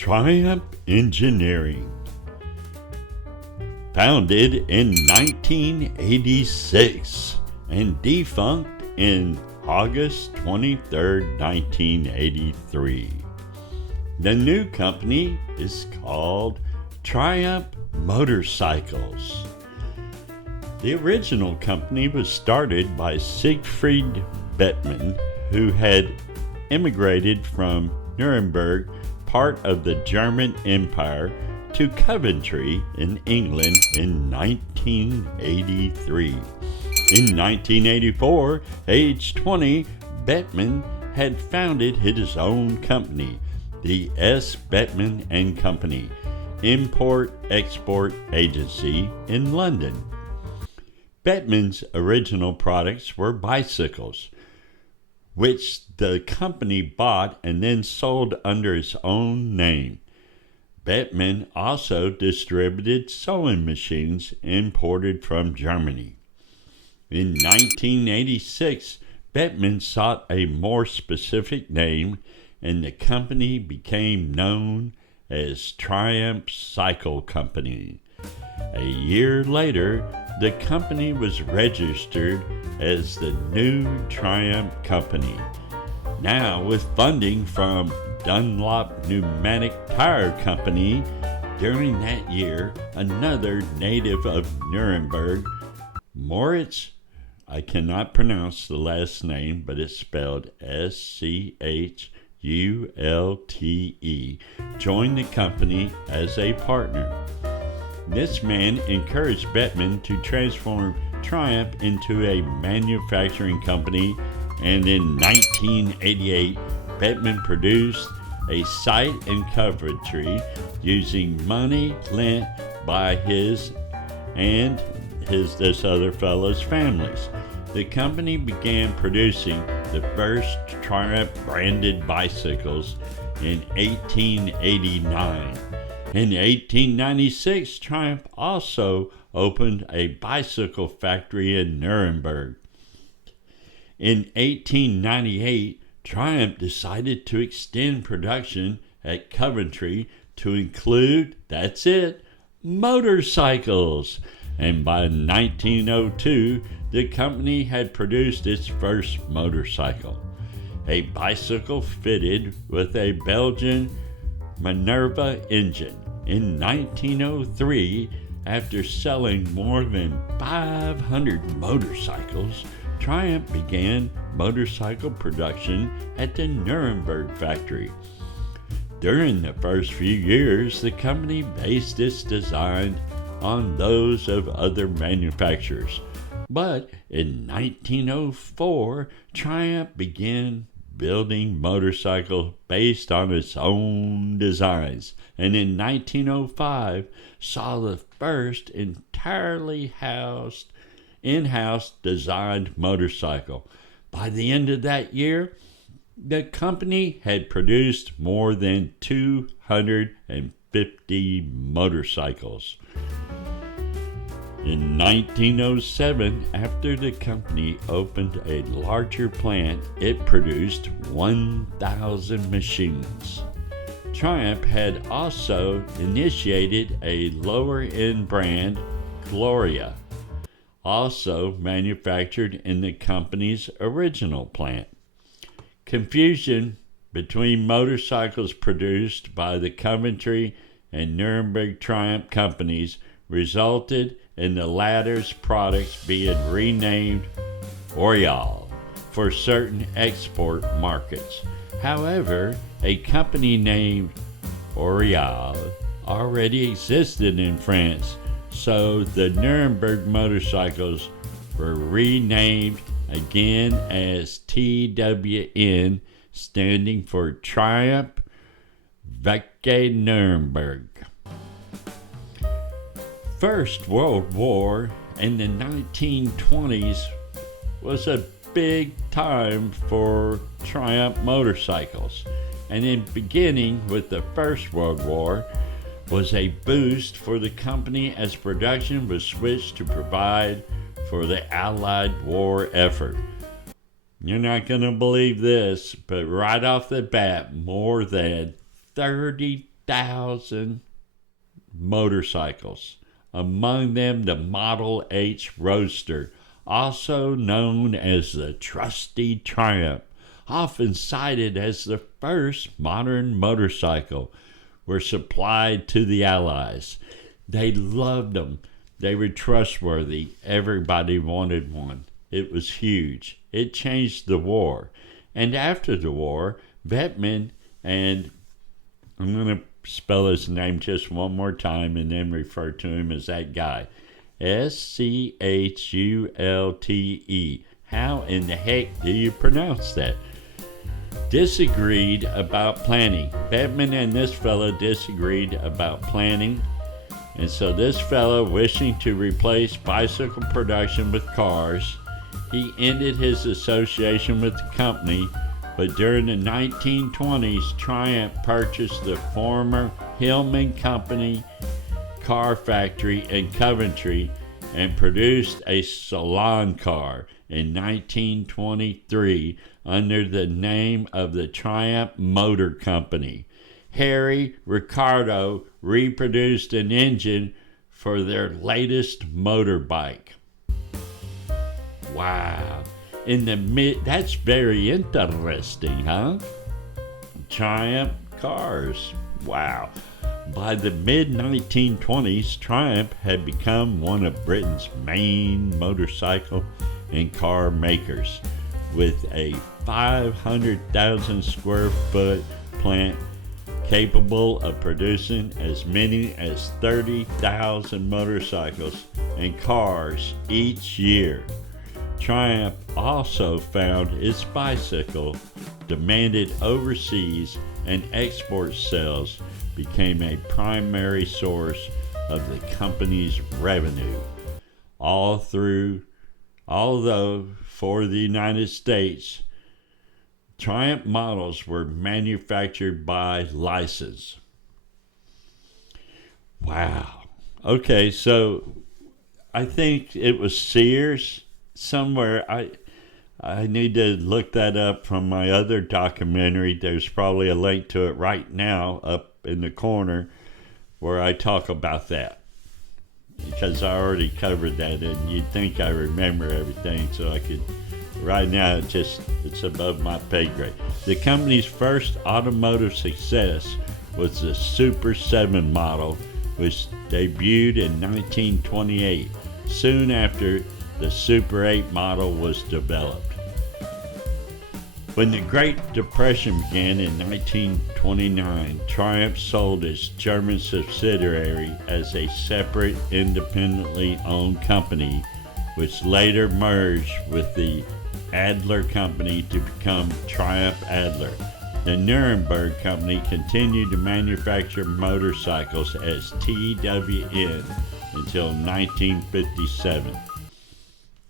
Triumph Engineering. Founded in 1986 and defunct in August 23, 1983. The new company is called Triumph Motorcycles. The original company was started by Siegfried Bettmann, who had immigrated from Nuremberg, part of the German Empire, to Coventry in England in 1983. In 1984, age 20, Bettmann had founded his own company, the S. Bettmann and Company, import-export agency in London. Bettmann's original products were bicycles, which the company bought and then sold under its own name. Bettmann also distributed sewing machines imported from Germany. In 1986, Bettmann sought a more specific name, and the company became known as Triumph Cycle Company. A year later, the company was registered as the new Triumph Company. Now, with funding from Dunlop Pneumatic Tyre Company, during that year, another native of Nuremberg, Moritz, I cannot pronounce the last name, but it's spelled Schulte, joined the company as a partner. This man encouraged Bettmann to transform Triumph into a manufacturing company, and in 1988, Bettmann produced a site in Coventry using money lent by his and this other fellow's families. The company began producing the first Triumph branded bicycles in 1889. In 1896, Triumph also opened a bicycle factory in Nuremberg. In 1898, Triumph decided to extend production at Coventry to include, that's it, motorcycles. And by 1902, the company had produced its first motorcycle, a bicycle fitted with a Belgian Minerva engine. In 1903, after selling more than 500 motorcycles, Triumph began motorcycle production at the Nuremberg factory. During the first few years, the company based its design on those of other manufacturers. But in 1904, Triumph began building motorcycles based on its own designs, and in 1905 saw the first entirely in-house designed motorcycle. By the end of that year, the company had produced more than 250 motorcycles. In 1907, after the company opened a larger plant, it produced 1,000 machines. Triumph had also initiated a lower-end brand, Gloria, also manufactured in the company's original plant. Confusion between motorcycles produced by the Coventry and Nuremberg Triumph companies resulted in the latter's products being renamed Oriole for certain export markets. However, a company named Oriole already existed in France, so the Nuremberg motorcycles were renamed again as TWN, standing for Triumph Werke Nuremberg. First World War in the 1920s was a big time for Triumph motorcycles, and in beginning with the First World War was a boost for the company as production was switched to provide for the Allied war effort. You're not going to believe this, but right off the bat, more than 30 30,000 motorcycles, among them the Model H Roadster, also known as the Trusty Triumph, often cited as the first modern motorcycle, were supplied to the Allies. They loved them. They were trustworthy. Everybody wanted one. It was huge. It changed the war. And after the war, Bettmann, and I'm going to spell his name just one more time and then refer to him as that guy. Schulte. How in the heck do you pronounce that? Disagreed about planning. Bettmann and this fellow disagreed about planning. And so this fellow, wishing to replace bicycle production with cars, he ended his association with the company. But during the 1920s, Triumph purchased the former Hillman Company car factory in Coventry and produced a salon car in 1923 under the name of the Triumph Motor Company. Harry Ricardo reproduced an engine for their latest motorbike. Wow. That's very interesting, huh? Triumph cars. Wow. By the mid-1920s, Triumph had become one of Britain's main motorcycle and car makers, with a 500,000 square foot plant capable of producing as many as 30,000 motorcycles and cars each year. Triumph also found its bicycle demanded overseas, and export sales became a primary source of the company's revenue. Although for the United States, Triumph models were manufactured by license. Wow. Okay, so I think it was Sears somewhere. I need to look that up from my other documentary. There's probably a link to it right now up in the corner where I talk about that, because I already covered that, and you'd think I remember everything, so I could. Right now, it's above my pay grade. The company's first automotive success was the Super 7 model, which debuted in 1928, soon after the Super 8 model was developed. When the Great Depression began in 1929, Triumph sold its German subsidiary as a separate, independently owned company, which later merged with the Adler Company to become Triumph Adler. The Nuremberg Company continued to manufacture motorcycles as TWN until 1957.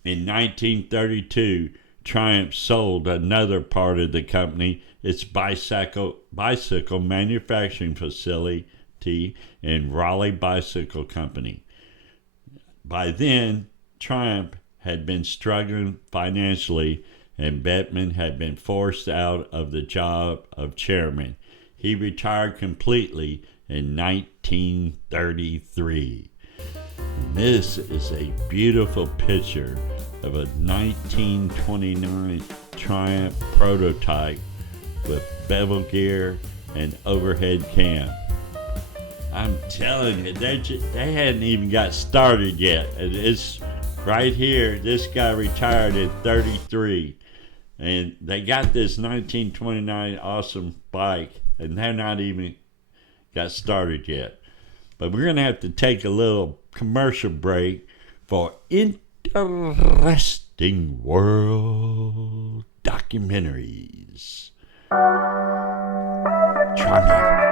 In 1932, Triumph sold another part of the company, its bicycle manufacturing facility in Raleigh Bicycle Company. By then, Triumph had been struggling financially, and Bettmann had been forced out of the job of chairman. He retired completely in 1933. And this is a beautiful picture of a 1929 Triumph prototype with bevel gear and overhead cam. I'm telling you, they hadn't even got started yet. It's right here. This guy retired in 33, and they got this 1929 awesome bike, and they're not even got started yet. But we're going to have to take a little commercial break for interesting world documentaries. Triumph.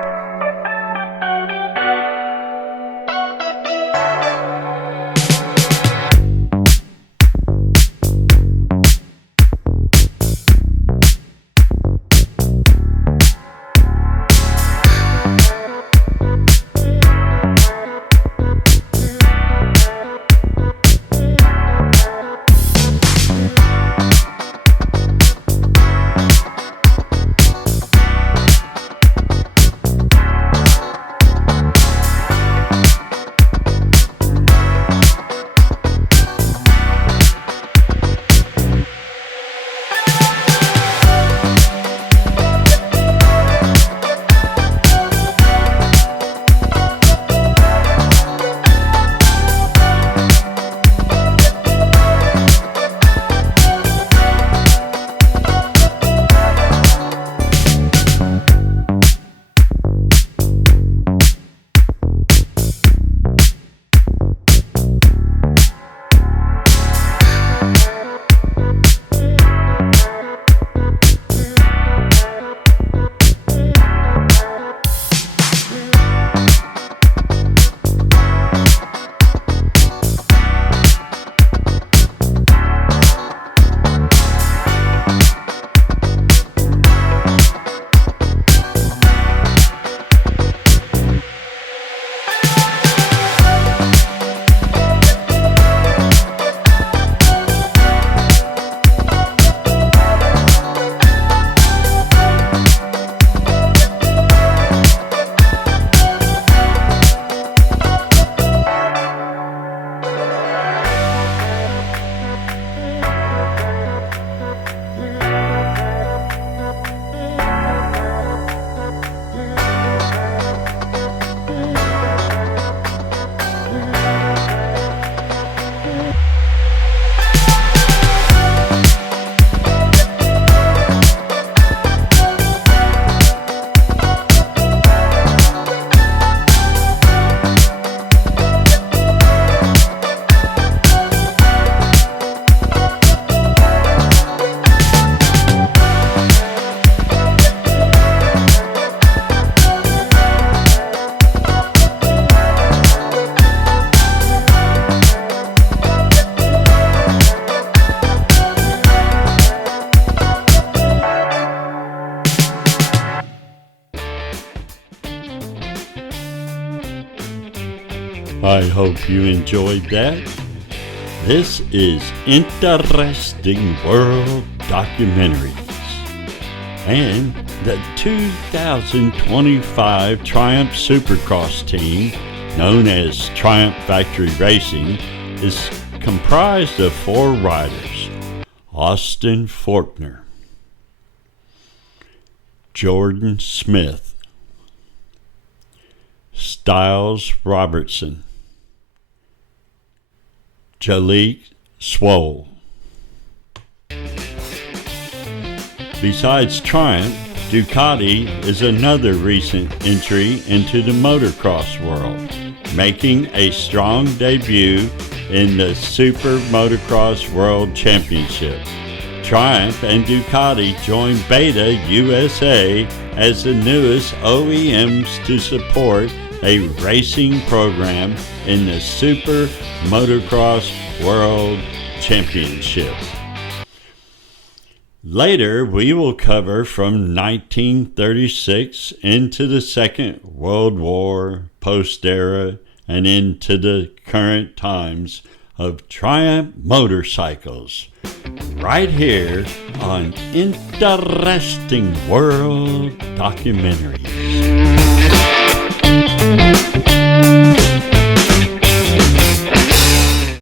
I hope you enjoyed that. This is Interesting World Documentaries. And the 2025 Triumph Supercross team, known as Triumph Factory Racing, is comprised of 4 riders: Austin Forkner, Jordan Smith, Styles Robertson, Jalik Swoll. Besides Triumph, Ducati is another recent entry into the motocross world, making a strong debut in the Super Motocross World Championship. Triumph and Ducati joined Beta USA as the newest OEMs to support a racing program in the Super Motocross World Championship. Later, we will cover from 1936 into the Second World War, post-era, and into the current times of Triumph motorcycles, right here on Interesting World Documentaries.